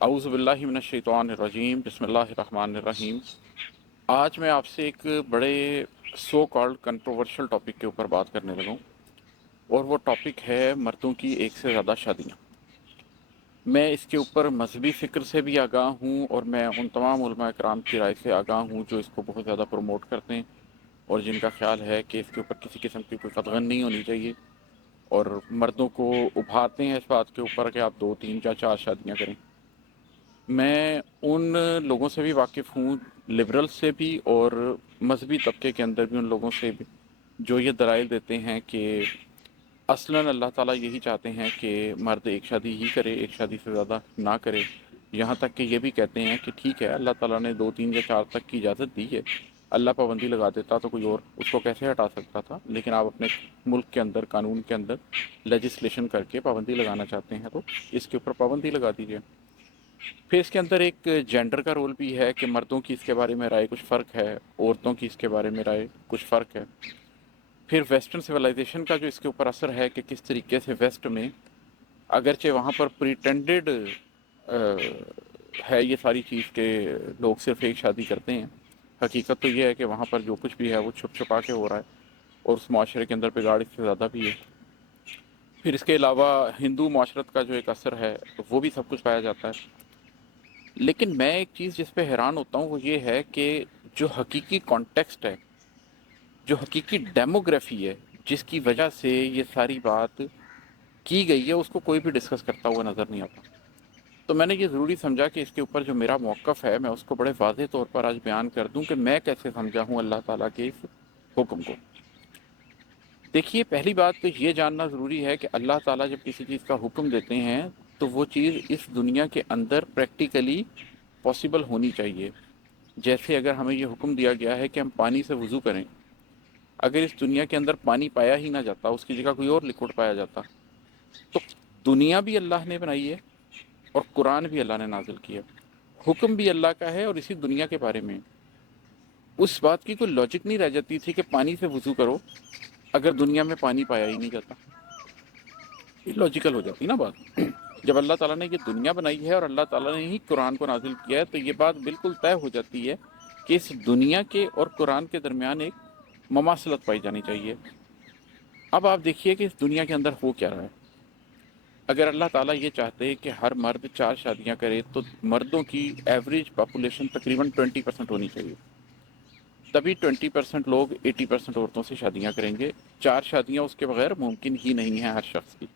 اعوذ باللہ من الشیطان الرجیم، بسم اللہ الرحمن الرحیم۔ آج میں آپ سے ایک بڑے سو کالڈ کنٹروورشل ٹاپک کے اوپر بات کرنے لگا ہوں، اور وہ ٹاپک ہے مردوں کی ایک سے زیادہ شادیاں۔ میں اس کے اوپر مذہبی فکر سے بھی آگاہ ہوں، اور میں ان تمام علماء کرام کی رائے سے آگاہ ہوں جو اس کو بہت زیادہ پروموٹ کرتے ہیں، اور جن کا خیال ہے کہ اس کے اوپر کسی قسم کی کوئی قدغن نہیں ہونی چاہیے، اور مردوں کو ابھارتے ہیں اس بات کے اوپر کہ آپ 2 3 یا 4 شادیاں کریں۔ میں ان لوگوں سے بھی واقف ہوں، لبرل سے بھی اور مذہبی طبقے کے اندر بھی ان لوگوں سے بھی، جو یہ دلائل دیتے ہیں کہ اصلاً اللہ تعالیٰ یہی چاہتے ہیں کہ مرد ایک شادی ہی کرے، ایک شادی سے زیادہ نہ کرے۔ یہاں تک کہ یہ بھی کہتے ہیں کہ ٹھیک ہے، اللہ تعالیٰ نے 2 3 یا 4 تک کی اجازت دی ہے، اللہ پابندی لگا دیتا تو کوئی اور اس کو کیسے ہٹا سکتا تھا، لیکن آپ اپنے ملک کے اندر، قانون کے اندر لیجسلیشن کر کے پابندی لگانا چاہتے ہیں تو اس کے اوپر پابندی لگا دیجیے۔ پھر اس کے اندر ایک جینڈر کا رول بھی ہے کہ مردوں کی اس کے بارے میں رائے کچھ فرق ہے، عورتوں کی اس کے بارے میں رائے کچھ فرق ہے۔ پھر ویسٹرن سویلائزیشن کا جو اس کے اوپر اثر ہے کہ کس طریقے سے ویسٹ میں، اگرچہ وہاں پر پریٹینڈڈ ہے یہ ساری چیز کہ لوگ صرف ایک شادی کرتے ہیں، حقیقت تو یہ ہے کہ وہاں پر جو کچھ بھی ہے وہ چھپ چھپا کے ہو رہا ہے، اور اس معاشرے کے اندر بگاڑ اس سے زیادہ بھی ہے۔ پھر اس کے علاوہ ہندو معاشرت کا جو ایک اثر ہے وہ بھی سب کچھ پایا جاتا ہے۔ لیکن میں ایک چیز جس پہ حیران ہوتا ہوں وہ یہ ہے کہ جو حقیقی کانٹیکسٹ ہے، جو حقیقی ڈیموگرافی ہے، جس کی وجہ سے یہ ساری بات کی گئی ہے، اس کو کوئی بھی ڈسکس کرتا ہوا نظر نہیں آتا۔ تو میں نے یہ ضروری سمجھا کہ اس کے اوپر جو میرا موقف ہے میں اس کو بڑے واضح طور پر آج بیان کر دوں کہ میں کیسے سمجھا ہوں اللہ تعالیٰ کے اس حکم کو۔ دیکھیے، پہلی بات تو یہ جاننا ضروری ہے کہ اللہ تعالیٰ جب کسی چیز کا حکم دیتے ہیں تو وہ چیز اس دنیا کے اندر پریکٹیکلی پاسبل ہونی چاہیے۔ جیسے اگر ہمیں یہ حکم دیا گیا ہے کہ ہم پانی سے وضو کریں، اگر اس دنیا کے اندر پانی پایا ہی نہ جاتا، اس کی جگہ کوئی اور لکوڈ پایا جاتا، تو دنیا بھی اللہ نے بنائی ہے اور قرآن بھی اللہ نے نازل کیا، حکم بھی اللہ کا ہے اور اسی دنیا کے بارے میں۔ اس بات کی کوئی لاجک نہیں رہ جاتی تھی کہ پانی سے وضو کرو اگر دنیا میں پانی پایا ہی نہیں جاتا، یہ لاجیکل ہو جاتی نا بات۔ جب اللہ تعالیٰ نے یہ دنیا بنائی ہے اور اللہ تعالیٰ نے ہی قرآن کو نازل کیا ہے تو یہ بات بالکل طے ہو جاتی ہے کہ اس دنیا کے اور قرآن کے درمیان ایک مماثلت پائی جانی چاہیے۔ اب آپ دیکھیے کہ اس دنیا کے اندر ہو کیا رہا ہے۔ اگر اللہ تعالیٰ یہ چاہتے کہ ہر مرد 4 شادیاں کرے تو مردوں کی ایوریج پاپولیشن تقریباً 20% ہونی چاہیے، تبھی 20% لوگ 80% عورتوں سے شادیاں کریں گے۔ 4 شادیاں اس کے بغیر ممکن ہی نہیں ہیں ہر شخص کی۔